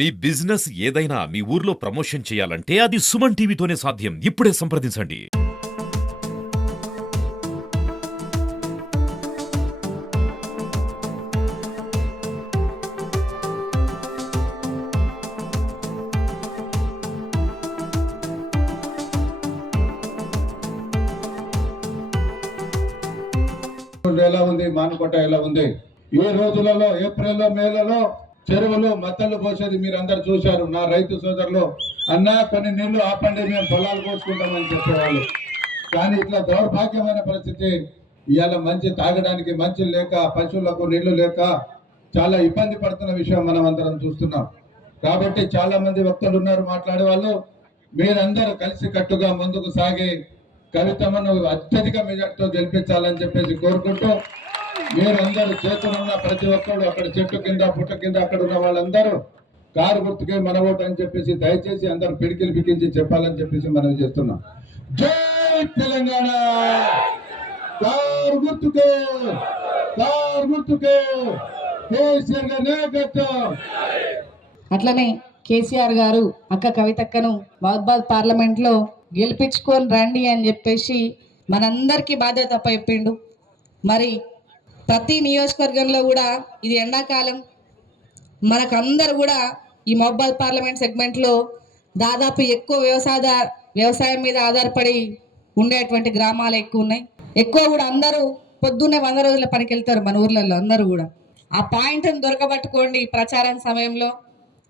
మీ business ఏదైనా మీ ఊర్లో promotion చేయాలంటే అది సుమన్ టీవీతోనే సాధ్యం. ఇప్పుడే సంప్రదించండి. ఎలా ఉంది, మానుకోట ఎలా ఉంది? ఈ రోజులలో ఏప్రిల్లో మేలలో చెరువులు మత్తళ్ళు పోసేది మీరు అందరు చూశారు. నా రైతు సోదరులు అన్నా కొన్ని నీళ్లు ఆపండి, మేము పొలాలు పోసుకుంటామని చెప్పేవాళ్ళు. కానీ ఇట్లా దౌర్భాగ్యమైన పరిస్థితి. ఇవాళ మంచి తాగడానికి మంచి లేక, పశువులకు నీళ్లు లేక చాలా ఇబ్బంది పడుతున్న విషయం మనం అందరం చూస్తున్నాం. కాబట్టి చాలా మంది వ్యక్తులు ఉన్నారు మాట్లాడే వాళ్ళు. మీరందరూ కలిసి కట్టుగా ముందుకు సాగి కవితమ్మను అత్యధిక మెజార్టీతో గెలిపించాలని చెప్పేసి కోరుకుంటూ, మీరందరూ చేతులున్న ప్రతి ఒక్కరు అక్కడ చెట్టు కింద పుట్ట కింద అక్కడ ఉన్న వాళ్ళందరూ కారు గుర్తుకే మన ఓటు అని చెప్పేసి దయచేసి అందరూ పిడికిలు బిగించి చెప్పాలని చెప్పేసి మనం చేస్తున్నాం. జై తెలంగాణ! కారు గుర్తుకే, కారు గుర్తుకే, కేసీఆర్ గారి నాయకత్వం. అట్లనే కేసీఆర్ గారు అక్క కవితక్కను మహబాద్ పార్లమెంట్ లో గెలిపించుకొని రండి అని చెప్పేసి మనందరికీ బాధ్యత చెప్పిండు. మరి ప్రతి నియోజకవర్గంలో కూడా ఇది ఎండాకాలం, మనకందరూ కూడా ఈ మహబాద్ పార్లమెంట్ సెగ్మెంట్లో దాదాపు ఎక్కువ వ్యవసాయం మీద ఆధారపడి ఉండేటువంటి గ్రామాలు ఎక్కువ ఉన్నాయి. ఎక్కువ కూడా అందరూ పొద్దున్నే 100 రోజుల పనికి వెళ్తారు మన ఊర్లలో అందరూ కూడా. ఆ పాయింట్ని దొరకబట్టుకోండి ప్రచారం సమయంలో.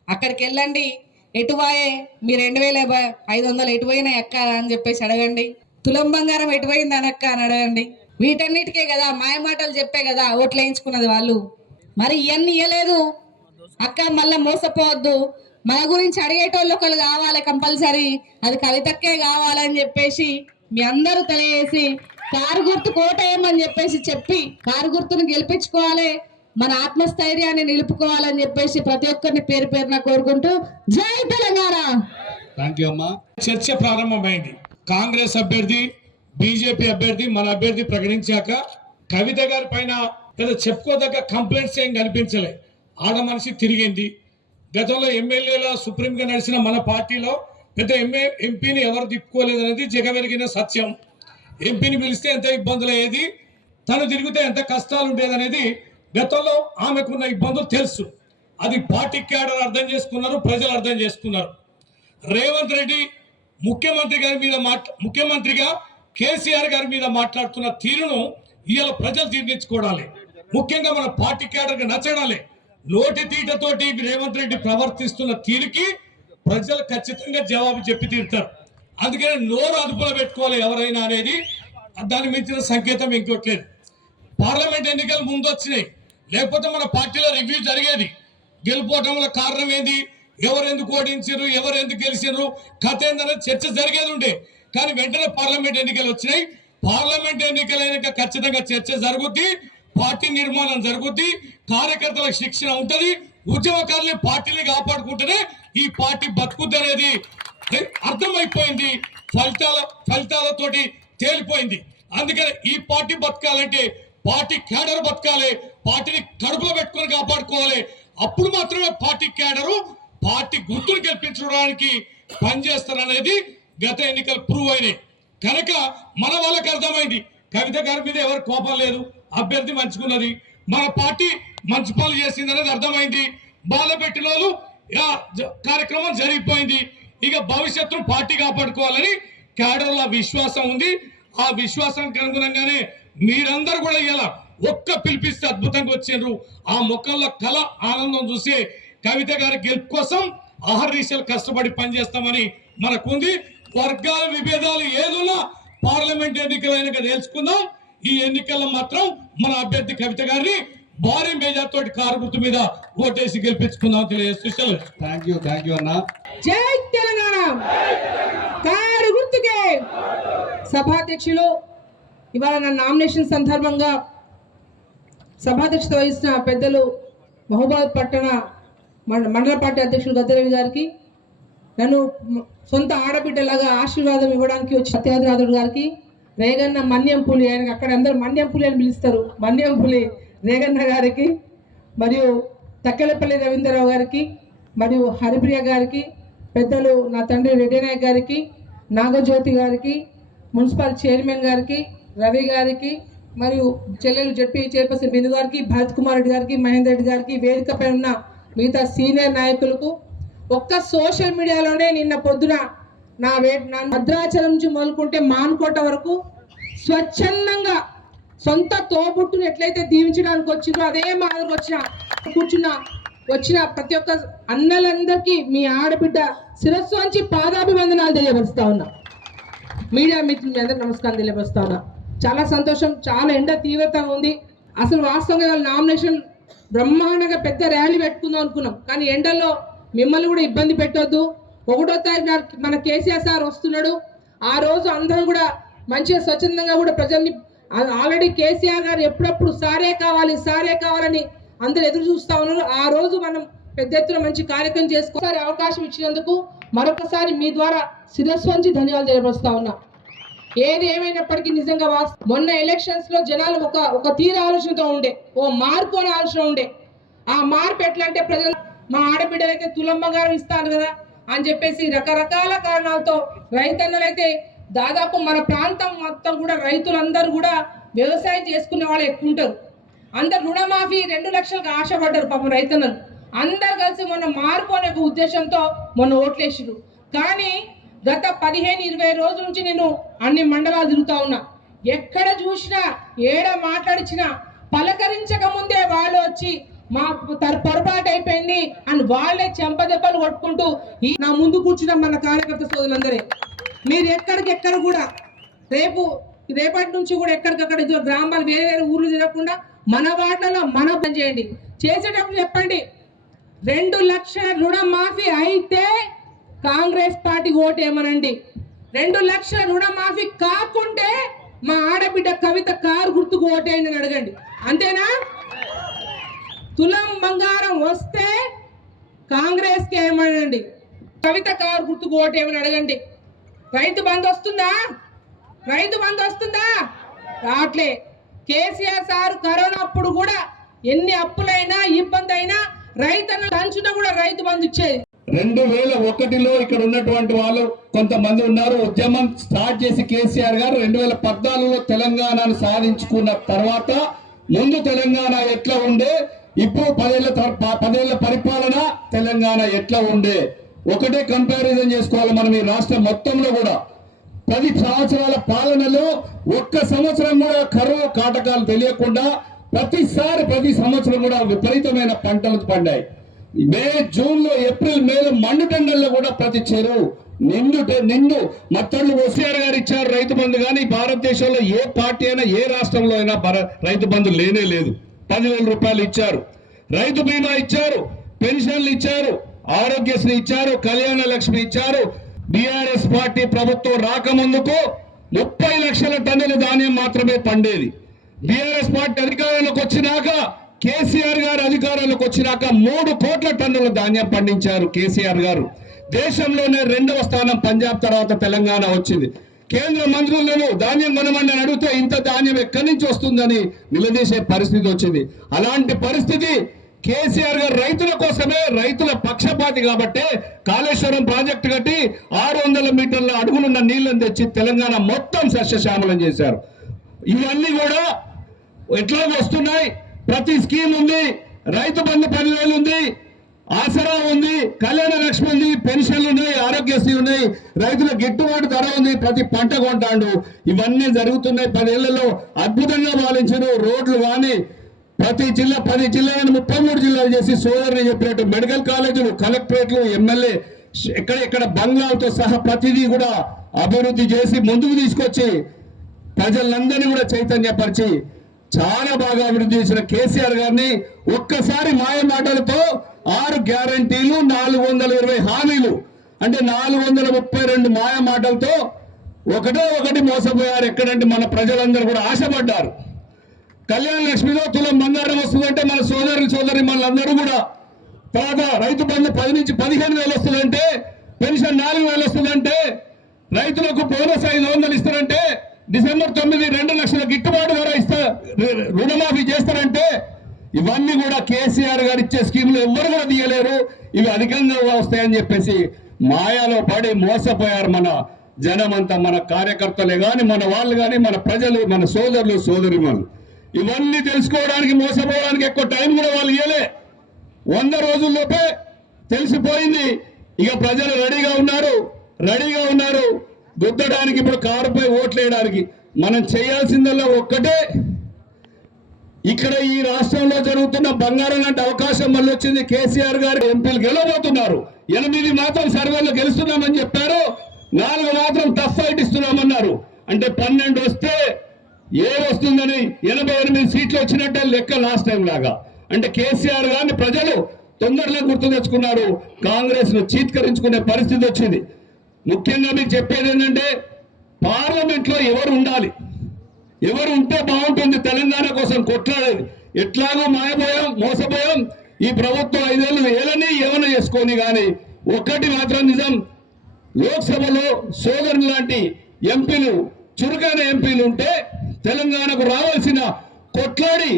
అక్కడికి వెళ్ళండి, ఎటువాయే మీ 2500 ఎటువైనాయి అక్క అని చెప్పేసి అడగండి. తులం బంగారం ఎటువైంది అనక్క అని అడగండి. వీటన్నిటికే కదా మాయమాటలు చెప్పే కదా ఓట్లు వేయించుకున్నది వాళ్ళు. మరి ఇవన్నీ ఇవ్వలేదు అక్క, మళ్ళీ మోసపోవద్దు, మన గురించి అడిగేటోళ్ళు ఒకళ్ళు కావాలి కంపల్సరీ, అది కవితక్కే కావాలని చెప్పేసి మీ అందరూ తెలియజేసి కారు గుర్తు కోటేయమని చెప్పేసి చెప్పి కారు గుర్తును గెలిపించుకోవాలి, మన ఆత్మస్థైర్యాన్ని నిలుపుకోవాలని చెప్పేసి ప్రతి ఒక్కరిని పేరు పేరున కోరుకుంటూ జై తెలంగాణ. థ్యాంక్ యూ అమ్మా. చర్చ ప్రారంభమైంది. కాంగ్రెస్ అభ్యర్థి, బీజేపీ అభ్యర్థి, మన అభ్యర్థి ప్రకటించాక కవిత గారి పైన ఏదో చెప్పుకోదగ్గ కంప్లైంట్స్ ఏం కనిపించలే. ఆడ మనిషి తిరిగింది. గతంలో ఎమ్మెల్యేల సుప్రీంగా నడిచిన మన పార్టీలో పెద్ద ఎంపీని ఎవరు తిప్పుకోలేదనేది జగమెరిగిన సత్యం. ఎంపీని పిలిస్తే ఎంత ఇబ్బందులు అయ్యేది, తను తిరిగితే ఎంత కష్టాలు ఉండేదనేది గతంలో ఆమెకున్న ఇబ్బందులు తెలుసు. అది పార్టీ క్యాడర్ అర్థం చేసుకున్నారు, ప్రజలు అర్థం చేసుకున్నారు. రేవంత్ రెడ్డి ముఖ్యమంత్రిగా కేసీఆర్ గారి మీద మాట్లాడుతున్న తీరును ఇవాళ ప్రజలు జీర్ణించుకోవాలి. ముఖ్యంగా మన పార్టీ క్యాడర్కి నచ్చడాలి. నోటి తీటతోటి రేవంత్ రెడ్డి ప్రవర్తిస్తున్న తీరుకి ప్రజలు ఖచ్చితంగా జవాబు చెప్పి తీరుతారు. అందుకని నోరు అదుపులో పెట్టుకోవాలి ఎవరైనా అనేది. దాన్ని మించిన సంకేతం ఇంకోట్లేదు. పార్లమెంట్ ఎన్నికలు ముందు వచ్చినాయి, లేకపోతే మన పార్టీలో రివ్యూ జరిగేది. గెలుపోవటంలో కారణం ఏంది, ఎవరు ఎందుకు ఓడించారు, ఎవరు ఎందుకు గెలిచారు, కథ ఏందనేది చర్చ జరిగేది ఉండే. కానీ వెంటనే పార్లమెంట్ ఎన్నికలు వచ్చినాయి. పార్లమెంట్ ఎన్నికలైనాక ఖచ్చితంగా చర్చ జరుగుద్ది, పార్టీ నిర్మాణం జరుగుద్ది, కార్యకర్తలకు శిక్షణ ఉంటది, ఉద్యమకారులు పార్టీని కాపాడుకుంటేనే ఈ పార్టీ బతుకుద్ది అనేది అర్థమైపోయింది. ఫలితాలతోటి తేలిపోయింది. అందుకని ఈ పార్టీ బతకాలంటే పార్టీ క్యాడర్ బతకాలి, పార్టీని కడుపులో పెట్టుకొని కాపాడుకోవాలి. అప్పుడు మాత్రమే పార్టీ క్యాడరు పార్టీ గుర్తును గెలిపించడానికి పనిచేస్తారనేది గత ఎన్నికలు ప్రూవ్ అయినాయి. కనుక మన వాళ్ళకి అర్థమైంది, కవిత గారి మీద ఎవరు కోపం లేదు, అభ్యర్థి మంచుకున్నది, మన పార్టీ మంచి పనులు చేసింది అనేది అర్థమైంది. బాధ పెట్టిన వాళ్ళు కార్యక్రమం జరిగిపోయింది. ఇక భవిష్యత్తును పార్టీ కాపాడుకోవాలని క్యాడర్ల విశ్వాసం ఉంది. ఆ విశ్వాసానికి అనుగుణంగానే మీరందరూ కూడా ఇలా ఒక్క పిలిపిస్తే అద్భుతంగా వచ్చిండ్రు. ఆ ముఖంలో కళ, ఆనందం చూసి కవిత గారి గెలుపు కోసం అహర్నిశలు కష్టపడి పనిచేస్తామని మనకుంది. వర్గాల విభేదాలు ఏదున్నా పార్లమెంట్ ఎన్నికలైనాక తెలుసుకుందాం. ఈ ఎన్నికల్లో మాత్రం మన అభ్యర్థి కవిత గారిని భారీ మెజార్ తోటి కారు గుర్తు మీద ఓటేసి గెలిపించుకుందాం తెలియజేస్తూ. థ్యాంక్ యూ అన్న. జై తెలంగాణ, కారు గుర్తుకే. సభాధ్యక్షులు ఇవాళ నా నామినేషన్ సందర్భంగా సభాధ్యక్షత వహిస్తున్న పెద్దలు మహబూబాద్ పట్టణ మండల పార్టీ అధ్యక్షులు గద్దెరవి గారికి, నన్ను సొంత ఆడబిడ్డలాగా ఆశీర్వాదం ఇవ్వడానికి వచ్చి సత్యాద్రాదుడు గారికి, రేగన్న మన్యం పులి, ఆయనకు అక్కడ అందరూ మన్యం పులి అని పిలుస్తారు, మన్యం పులి రేగన్న గారికి, మరియు తక్కెలపల్లి రవీంద్రరావు గారికి, మరియు హరిప్రియ గారికి, పెద్దలు నా తండ్రి రెడ్డి నాయక్ గారికి, నాగజ్యోతి గారికి, మున్సిపల్ చైర్మన్ గారికి, రవి గారికి, మరియు చెల్లెలు జడ్పీ చైర్పర్సన్ బిందు గారికి, భరత్ కుమార్ రెడ్డి గారికి, మహేందర్ రెడ్డి గారికి, వేదికపై ఉన్న మిగతా సీనియర్ నాయకులకు, ఒక్క సోషల్ మీడియాలోనే నిన్న పొద్దున నా భద్రాచలం నుంచి మొదలుకుంటే మాన్కోట వరకు స్వచ్ఛందంగా సొంత తోబుట్టును ఎట్లయితే దీవించడానికి వచ్చిందో అదే మాదిరిగా వచ్చిన ప్రతి ఒక్క అన్నలందరికీ మీ ఆడబిడ్డ శిరస్సు వంచి పాదాభివందనాలు తెలియపరుస్తా ఉన్నా. మీడియా మిత్రులు అందరికీ నమస్కారం తెలియపరుస్తా ఉన్నా. చాలా సంతోషం. చాలా ఎండ తీవ్రతగా ఉంది. అసలు వాస్తవంగా నామినేషన్ బ్రహ్మాండంగా పెద్ద ర్యాలీ పెట్టుకుందాం అనుకున్నాం, కానీ ఎండల్లో మిమ్మల్ని కూడా ఇబ్బంది పెట్టొద్దు. 1వ తారీఖు మన కేసీఆర్ సార్ వస్తున్నాడు. ఆ రోజు అందరం కూడా మంచిగా స్వచ్ఛందంగా కూడా ప్రజల్ని, ఆల్రెడీ కేసీఆర్ గారు ఎప్పుడప్పుడు సారే కావాలని అందరూ ఎదురు చూస్తా ఉన్నారు. ఆ రోజు మనం పెద్ద ఎత్తున మంచి కార్యక్రమం చేసుకోవాలి. అవకాశం ఇచ్చినందుకు మరొకసారి మీ ద్వారా శిరస్సు వంచి ధన్యవాదాలు తెలియపరుస్తా ఉన్నా. ఏది ఏమైనప్పటికీ నిజంగా మొన్న ఎలక్షన్స్ లో జనాలు ఒక తీర ఆలోచనతో ఉండే, ఓ మార్పు అనే ఆలోచన ఉండే. ఆ మార్పు ఎట్లా అంటే ప్రజలు మా ఆడబిడ్డలైతే తులం బంగారం ఇస్తారు కదా అని చెప్పేసి రకరకాల కారణాలతో రైతన్నలైతే దాదాపు మన ప్రాంతం మొత్తం కూడా రైతులందరూ కూడా వ్యవసాయం చేసుకునే వాళ్ళు ఎక్కువ ఉంటారు. అందరు రుణమాఫీ 2 లక్షలకు ఆశపడ్డారు పాపం రైతన్నలు. అందరు కలిసి మొన్న మార్పు అనే ఒక ఉద్దేశంతో మొన్న ఓట్లేసారు. కానీ గత 15-20 రోజుల నుంచి నేను అన్ని మండలాలు తిరుగుతా ఉన్నా. ఎక్కడ చూసినా ఏడ మాట్లాడిచ్చినా పలకరించక ముందే వాళ్ళు వచ్చి మా పొరపాటు అయిపోయింది అని వాళ్ళే చెంపదెబ్బలు కొట్టుకుంటూ నా ముందు కూర్చున్న మన కార్యకర్త సోదరులందరే మీరు ఎక్కడికెక్కడ కూడా రేపటి నుంచి కూడా ఎక్కడికక్కడ గ్రామాలు వేరే ఊర్లు తిరగకుండా మన వాటలో మన పని చేయండి. చేసేటప్పుడు చెప్పండి 2 లక్షల రుణమాఫీ అయితే కాంగ్రెస్ పార్టీ ఓటేమనండి. 2 లక్షల రుణమాఫీ కాకుంటే మా ఆడబిడ్డ కవిత కారు గుర్తుకు ఓటేయండి అని అడగండి. అంతేనా? తులం బంగారం వస్తే కాంగ్రెస్కి ఏమనండి, కవిత కారు గుర్తుకు ఓటేమని అడగండి. రైతు బంధు వస్తుందా? రావట్లే. కేసీఆర్ సార్ కరోనా అప్పుడు కూడా ఎన్ని అప్పులైనా ఇబ్బంది అయినా రైతన్న దంచున కూడా రైతు బంధు ఇచ్చేది. 2001లో ఇక్కడ ఉన్నటువంటి వాళ్ళు కొంతమంది ఉన్నారు. ఉద్యమం స్టార్ట్ చేసి కేసీఆర్ గారు 2014లో తెలంగాణను సాధించుకున్న తర్వాత ముందు తెలంగాణ ఎట్లా ఉండే, ఇప్పుడు 10 ఏళ్ల పరిపాలన తెలంగాణ ఎట్లా ఉండే ఒకటే కంపారిజన్ చేసుకోవాలి మనం. ఈ రాష్ట్రం మొత్తంలో కూడా 10 సంవత్సరాల పాలనలో ఒక్క సంవత్సరం కూడా కరువు కాటకాలు తెలియకుండా ప్రతి సంవత్సరం కూడా విపరీతమైన పంటలు పండాయి. మే, జూన్లో, ఏప్రిల్, మేలో మండుటెండల్లో కూడా ప్రతి చెరువు నిండు మత్తళ్ళు కేసీఆర్ గారు ఇచ్చారు రైతు బంధు. కానీ భారతదేశంలో ఏ పార్టీ అయినా ఏ రాష్ట్రంలో అయినా రైతు బంధు లేనే లేదు. 10,000 రూపాయలు ఇచ్చారు, రైతు బీమా ఇచ్చారు, పెన్షన్లు ఇచ్చారు, ఆరోగ్యశ్రీ ఇచ్చారు, కళ్యాణ లక్ష్మి ఇచ్చారు. బీఆర్ఎస్ పార్టీ ప్రభుత్వం రాకముందుకు 30 లక్షల టన్నుల ధాన్యం మాత్రమే పండేది. బీఆర్ఎస్ పార్టీ అధికారంలోకి వచ్చినాక, కేసీఆర్ గారు అధికారంలోకి వచ్చినాక 3 కోట్ల టన్నుల ధాన్యం పండించారు కేసీఆర్ గారు. దేశంలోనే 2వ స్థానం పంజాబ్ తర్వాత తెలంగాణ వచ్చింది. కేంద్ర మంత్రులను ధాన్యం కొనమని అడిగితే ఇంత ధాన్యం ఎక్కడి నుంచి వస్తుందని నిలదీసే పరిస్థితి వచ్చింది. అలాంటి పరిస్థితి కేసీఆర్ గారు రైతుల కోసమే, రైతుల పక్షపాతి కాబట్టే కాళేశ్వరం ప్రాజెక్టు కట్టి 600 మీటర్ల అడుగులున్న నీళ్లను తెచ్చి తెలంగాణ మొత్తం సస్యశ్యామలం చేశారు. ఇవన్నీ కూడా ఎట్లా వస్తున్నాయి? ప్రతి స్కీమ్ ఉంది, రైతు బంధు 10,000 ఉంది, ఆసరా ఉంది, కళ్యాణ లక్ష్మి ఉంది, పెన్షన్లు ఉన్నాయి, ఆరోగ్యశ్రీ ఉన్నాయి, రైతుల గిట్టుబాటు ధర ఉంది, ప్రతి పంట కొంటాడు. ఇవన్నీ జరుగుతున్నాయి. 10 ఏళ్లలో అద్భుతంగా పాలించారు. రోడ్లు కానీ ప్రతి జిల్లా 10 జిల్లాలను 33 జిల్లాలు చేసి సోదరుని చెప్పినట్టు మెడికల్ కాలేజీలు, కలెక్టరేట్లు, ఎమ్మెల్యే ఎక్కడెక్కడ బంగ్లాలతో సహా ప్రతిదీ కూడా అభివృద్ధి చేసి ముందుకు తీసుకొచ్చి ప్రజలందరినీ కూడా చైతన్యపరిచి చాలా బాగా అభివృద్ధి చేసిన కేసీఆర్ గారిని ఒక్కసారి మాయ మాటలతో 6 గ్యారంటీలు, 420 హామీలు అంటే 432 మాయ మాటలతో ఒకటి మోసపోయారు. ఎక్కడంటే మన ప్రజలందరూ కూడా ఆశపడ్డారు. కళ్యాణ లక్ష్మిలో తులం బంగారం వస్తుందంటే మన సోదరి మనలందరూ కూడా, తర్వాత రైతు బంధు 10 నుంచి 15,000 వస్తుందంటే, పెన్షన్ 4,000 వస్తుందంటే, రైతులకు బోనస్ 500 ఇస్తారంటే, డిసెంబర్ 9 2 లక్షల గిట్టుబాటు ధర రుణమాఫీ చేస్తారంటే, ఇవన్నీ కూడా కేసీఆర్ గారు ఇచ్చే స్కీములు ఎవ్వరు కూడా తీయలేరు, ఇవి అధికంగా వస్తాయని చెప్పేసి మాయాలో పడి మోసపోయారు మన జనమంతా, మన కార్యకర్తలే కానీ మన వాళ్ళు కానీ మన ప్రజలు మన సోదరులు సోదరిమణులు. ఇవన్నీ తెలుసుకోవడానికి మోసపోవడానికి ఎక్కువ టైం కూడా వాళ్ళు ఇవ్వలే. 100 రోజుల్లోపే తెలిసిపోయింది. ఇక ప్రజలు రెడీగా ఉన్నారు గుద్దడానికి, ఇప్పుడు కారుపై ఓట్లు వేయడానికి. మనం చేయాల్సిందల్లా ఒక్కటే, ఇక్కడ ఈ రాష్ట్రంలో జరుగుతున్న బంగారం లాంటి అవకాశం మళ్ళీ వచ్చింది. కేసీఆర్ గారు ఎంపీలు గెలవబోతున్నారు. 8 మాత్రం సర్వేలో గెలుస్తున్నామని చెప్పారు, 4 మాత్రం టఫ్ ఫైట్ ఇస్తున్నామన్నారు. అంటే 12 వస్తే వస్తుందని 88 సీట్లు వచ్చినట్టే లెక్క లాస్ట్ టైం లాగా. అంటే కేసీఆర్ గారిని ప్రజలు తొందరలో గుర్తు తెచ్చుకున్నారు, కాంగ్రెస్ ను చీత్కరించుకునే పరిస్థితి వచ్చింది. ముఖ్యంగా మీకు చెప్పేది ఏంటంటే పార్లమెంట్ లో ఎవరు ఉండాలి, ఎవరు ఉంటే బాగుంటుంది, తెలంగాణ కోసం కొట్లాడేది. ఎట్లాగో మాయపోయాం, మోసపోయాం. ఈ ప్రభుత్వం 5 ఏళ్ళు ఏలని ఏమైనా చేసుకొని, కానీ ఒక్కటి మాత్రం నిజం, లోక్సభలో సోదరులు లాంటి ఎంపీలు, చురుకైన ఎంపీలు ఉంటే తెలంగాణకు రావాల్సిన కొట్లాడి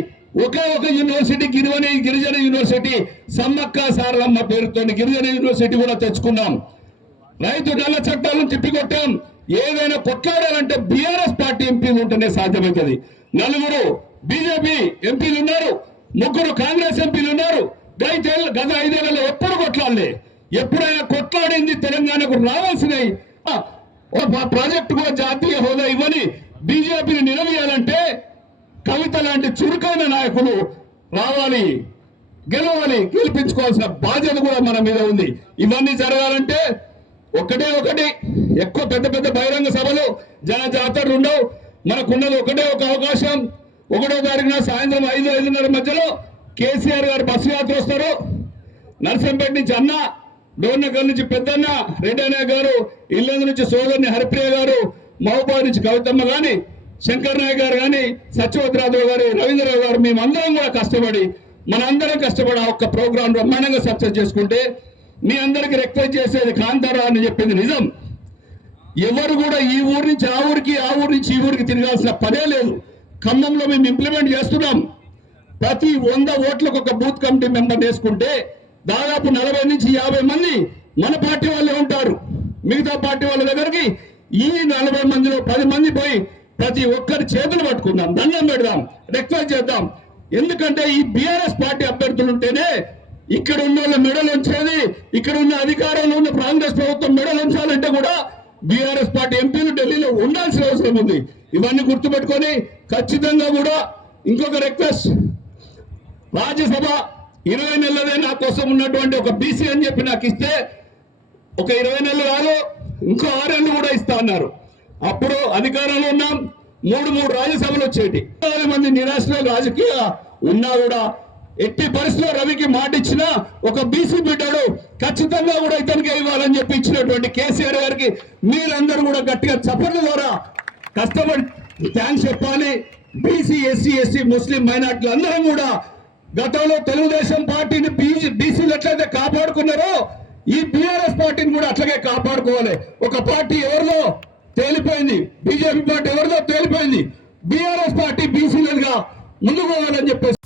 ఒక యూనివర్సిటీకి గిరిజన యూనివర్సిటీ సమ్మక్క సారలమ్మ పేరుతో గిరిజన యూనివర్సిటీ కూడా తెచ్చుకున్నాం. రైతు నల్ల చట్టాలను తిప్పికొట్టాం. ఏదైనా కొట్లాడాలంటే బీఆర్ఎస్ పార్టీ ఎంపీలు ఉంటేనే సాధ్యమవుతుంది. 4 బీజేపీ ఎంపీలు ఉన్నారు, 3 కాంగ్రెస్ ఎంపీలు ఉన్నారు. గత 5 ఏళ్లలో ఎప్పుడు కొట్లాడలే. ఎప్పుడైనా కొట్లాడింది తెలంగాణకు రావాల్సినవి. ప్రాజెక్టు కూడా జాతీయ హోదా ఇవ్వని బీజేపీని నిలదీయాలంటే కవిత లాంటి చురుకైన నాయకులు రావాలి, గెలిపించుకోవాల్సిన బాధ్యత కూడా మన మీద ఉంది. ఇవన్నీ జరగాలంటే ఒకటి ఎక్కువ పెద్ద బహిరంగ సభలు జాతరలు ఉండవు. మనకున్నది ఒక అవకాశం. 1వ తారీఖున సాయంత్రం 5-5:30 మధ్యలో కేసీఆర్ గారు బస్సు యాత్ర వస్తారు. నర్సంపేట నుంచి అన్న, డోర్నకల్ నుంచి పెద్దన్న రెడ్డి అన్నయ్య గారు, ఇల్లందు నుంచి సోదరుని హరిప్రియ గారు, మహబూబాద్ నుంచి కవితమ్మ గాని, శంకర్ నాయక్ గారు కానీ, సత్యవతిరావు గారు, రవీంద్రరావు గారు, మేమందరం కూడా కష్టపడి మనందరం కష్టపడి ఆ ఒక్క ప్రోగ్రాం బ్రహ్మాండంగా సక్సెస్ చేసుకుంటే మీ అందరికి రిక్వెస్ట్ చేసేది కాంతారా అని చెప్పింది నిజం. ఎవరు కూడా ఈ ఊరు నుంచి ఆ ఊరికి, ఆ ఊరు నుంచి ఈ ఊరికి తిరగాల్సిన పనే లేదు. ఖమ్మంలో మేము ఇంప్లిమెంట్ చేస్తున్నాం. ప్రతి 100 ఓట్లకు ఒక బూత్ కమిటీ మెంబర్ వేసుకుంటే దాదాపు 40 నుంచి 50 మంది మన పార్టీ వాళ్ళే ఉంటారు. మిగతా పార్టీ వాళ్ళ దగ్గరికి ఈ 40 మందిలో 10 మంది పోయి ప్రతి ఒక్కరి చేతులు పట్టుకుందాం, దండం పెడదాం, రిక్వెస్ట్ చేద్దాం. ఎందుకంటే ఈ బీఆర్ఎస్ పార్టీ అభ్యర్థులు ఉంటేనే ఇక్కడ ఉన్న వాళ్ళ మెడలు ఉంచేది. ఇక్కడ ఉన్న అధికారంలో ఉన్న కాంగ్రెస్ ప్రభుత్వం మెడలు ఉంచాలంటే కూడా బీఆర్ఎస్ పార్టీ ఎంపీలు ఢిల్లీలో ఉండాల్సిన అవసరం ఉంది. ఇవన్నీ గుర్తుపెట్టుకొని ఖచ్చితంగా కూడా ఇంకొక రిక్వెస్ట్, రాజ్యసభ 20 నెలలదే నా కోసం ఉన్నటువంటి ఒక బీసీ అని చెప్పి నాకు ఇస్తే ఒక 20 నెలలు కాదు, ఇంకో 6 ఏళ్ళు కూడా ఇస్తా అన్నారు. అప్పుడు అధికారంలో ఉన్నాం, 3 రాజ్యసభలు వచ్చేటి. 10 మంది నిరాశ్రయ రాజకీయ ఉన్నా కూడా ఎట్టి పరిస్థితిలో రవికి మాట ఇచ్చిన ఒక బీసీ బిడ్డడు ఖచ్చితంగా కూడా ఇతనికి ఇవ్వాలని చెప్పి ఇచ్చినటువంటి కేసీఆర్ గారికి మీరందరూ కూడా గట్టిగా చప్పట్ల ద్వారా కష్టపడి థ్యాంక్స్ చెప్పాలి. బీసీ, ఎస్సీ, ఎస్టీ, ముస్లిం మైనార్టీలు అందరం కూడా గతంలో తెలుగుదేశం పార్టీని బీసీలు ఎట్లయితే కాపాడుకున్నారో ఈ బీఆర్ఎస్ పార్టీని కూడా అట్లాగే కాపాడుకోవాలి. ఒక పార్టీ ఎవరిలో తేలిపోయింది, బీజేపీ పార్టీ ఎవరిదో తేలిపోయింది, బీఆర్ఎస్ పార్టీ బీసీలుగా ముందుకు పోవాలని చెప్పేసి